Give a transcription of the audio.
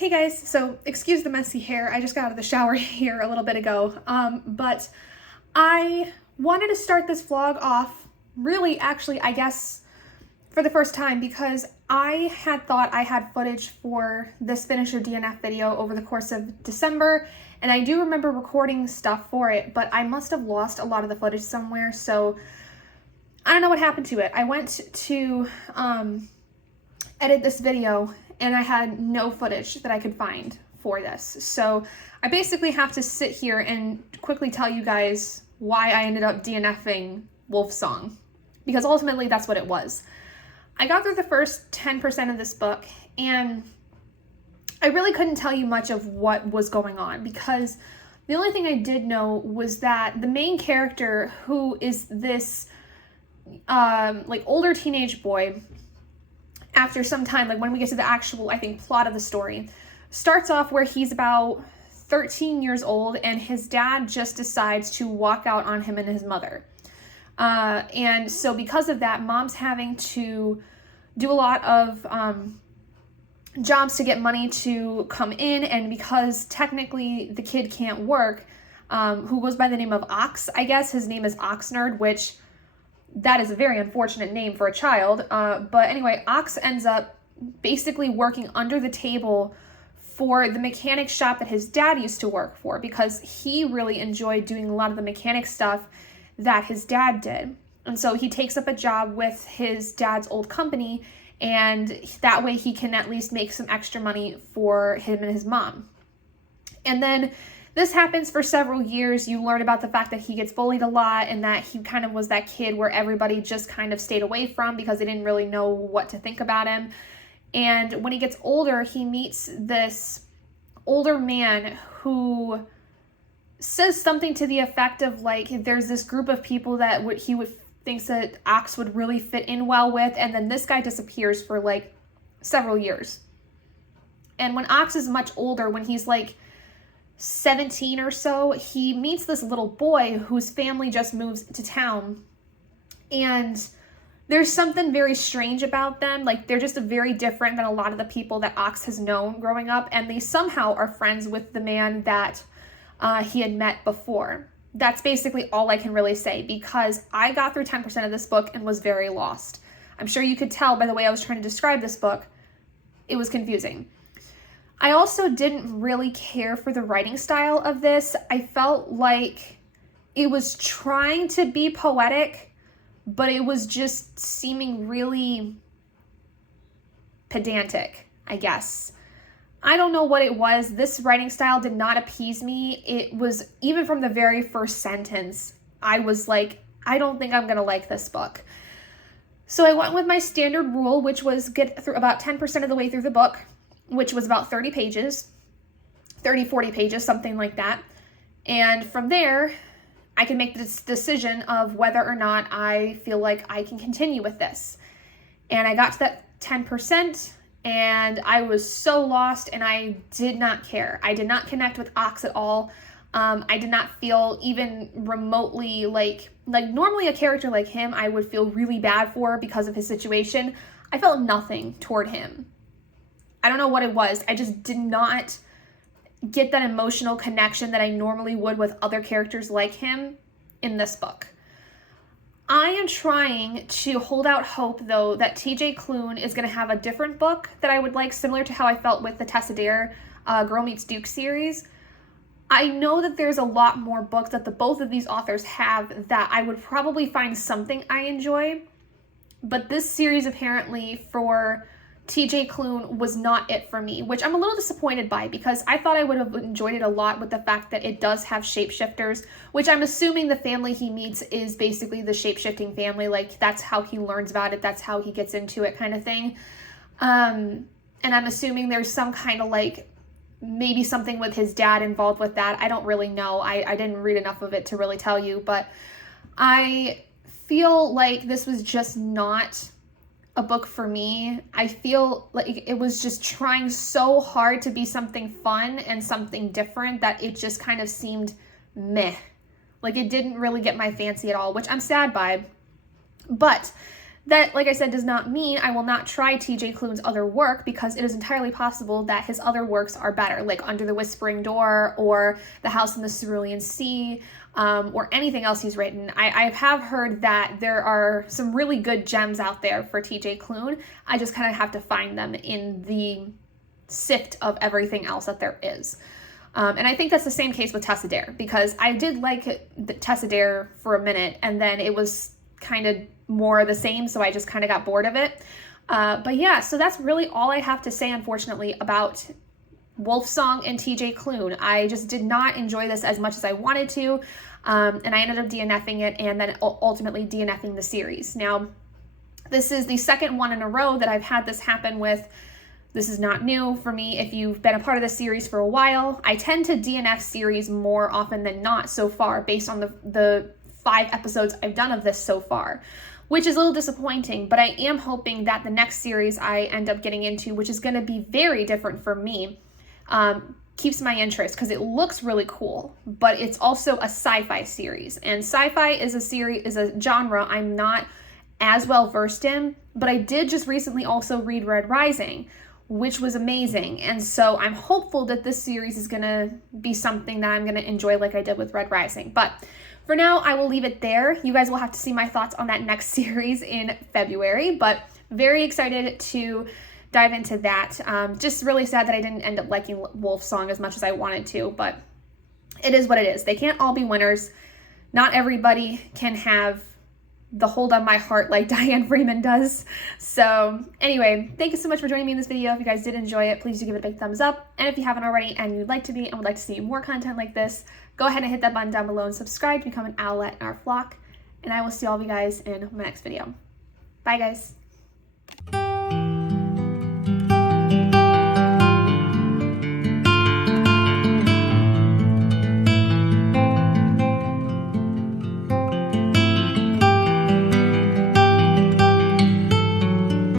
Hey guys, so excuse the messy hair. I just got out of the shower here a little bit ago. But I wanted to start this vlog off really actually, I guess, for the first time because I had thought I had footage for this Finish Your DNF video over the course of December, and I do remember recording stuff for it, but I must have lost a lot of the footage somewhere, so I don't know what happened to it. I went to edit this video and I had no footage that I could find for this. So I basically have to sit here and quickly tell you guys why I ended up DNFing Wolfsong, because ultimately that's what it was. I got through the first 10% of this book and I really couldn't tell you much of what was going on, because the only thing I did know was that the main character, who is this older teenage boy, after some time, like when we get to the actual, I think, plot of the story, starts off where he's about 13 years old and his dad just decides to walk out on him and his mother. And so because of that, mom's having to do a lot of jobs to get money to come in, and because technically the kid can't work, who goes by the name of Ox, I guess his name is Oxnard, which that is a very unfortunate name for a child. But anyway, Ox ends up basically working under the table for the mechanic shop that his dad used to work for, because he really enjoyed doing a lot of the mechanic stuff that his dad did. And so he takes up a job with his dad's old company, and that way he can at least make some extra money for him and his mom. And then this happens for several years. You learn about the fact that he gets bullied a lot and that he kind of was that kid where everybody just kind of stayed away from because they didn't really know what to think about him. And when he gets older, he meets this older man who says something to the effect of, like, there's this group of people that he would thinks that Ox would really fit in well with, and then this guy disappears for like several years. And when Ox is much older, when he's like 17 or so, he meets this little boy whose family just moves to town, and there's something very strange about them. Like, they're just very different than a lot of the people that Ox has known growing up, and they somehow are friends with the man that he had met before. That's basically all I can really say, because I got through 10% of this book and was very lost. I'm sure you could tell by the way I was trying to describe this book. It was confusing. I also didn't really care for the writing style of this. I felt like it was trying to be poetic, but it was just seeming really pedantic, I guess. I don't know what it was. This writing style did not appease me. It was, even from the very first sentence, I was like, I don't think I'm gonna like this book. So I went with my standard rule, which was get through about 10% of the way through the book, which was about 30 pages, 30, 40 pages, something like that. And from there, I can make this decision of whether or not I feel like I can continue with this. And I got to that 10%, and I was so lost, and I did not care. I did not connect with Ox at all. I did not feel even remotely like normally a character like him I would feel really bad for because of his situation. I felt nothing toward him. I don't know what it was. I just did not get that emotional connection that I normally would with other characters like him in this book. I am trying to hold out hope, though, that TJ Klune is going to have a different book that I would like, similar to how I felt with the Tessa Dare Girl Meets Duke series. I know that there's a lot more books that both of these authors have that I would probably find something I enjoy, but this series apparently for TJ Klune was not it for me, which I'm a little disappointed by, because I thought I would have enjoyed it a lot with the fact that it does have shapeshifters, which I'm assuming the family he meets is basically the shapeshifting family. Like, that's how he learns about it, that's how he gets into it, kind of thing. And I'm assuming there's some kind of like maybe something with his dad involved with that. I don't really know. I didn't read enough of it to really tell you, but I feel like this was just not a book for me. I feel like it was just trying so hard to be something fun and something different that it just kind of seemed meh. Like, it didn't really get my fancy at all, which I'm sad by. But That, like I said, does not mean I will not try TJ Klune's other work, because it is entirely possible that his other works are better, like Under the Whispering Door or The House in the Cerulean Sea, or anything else he's written. I have heard that there are some really good gems out there for TJ Klune. I just kind of have to find them in the sift of everything else that there is. And I think that's the same case with Tessa Dare, because I did like Tessa Dare for a minute, and then it was kind of more of the same, so I just kind of got bored of it. But yeah, so that's really all I have to say, unfortunately, about Wolfsong and TJ Klune. I just did not enjoy this as much as I wanted to, and I ended up DNFing it, and then ultimately DNFing the series. Now, this is the second one in a row that I've had this happen with. This is not new for me. If you've been a part of this series for a while, I tend to DNF series more often than not so far, based on the 5 episodes I've done of this so far, which is a little disappointing, but I am hoping that the next series I end up getting into, which is going to be very different for me, keeps my interest, because it looks really cool, but it's also a sci-fi series, and sci-fi is a genre I'm not as well versed in, but I did just recently also read Red Rising, which was amazing, and so I'm hopeful that this series is going to be something that I'm going to enjoy like I did with Red Rising. But for now, I will leave it there. You guys will have to see my thoughts on that next series in February, but very excited to dive into that. Just really sad that I didn't end up liking Wolfsong as much as I wanted to, but it is what it is. They can't all be winners. Not everybody can have the hold on my heart like Diane Freeman does. So anyway, thank you so much for joining me in this video. If you guys did enjoy it, please do give it a big thumbs up. And if you haven't already and you'd like to be and would like to see more content like this, go ahead and hit that button down below and subscribe to become an owlet in our flock. And I will see all of you guys in my next video. Bye, guys.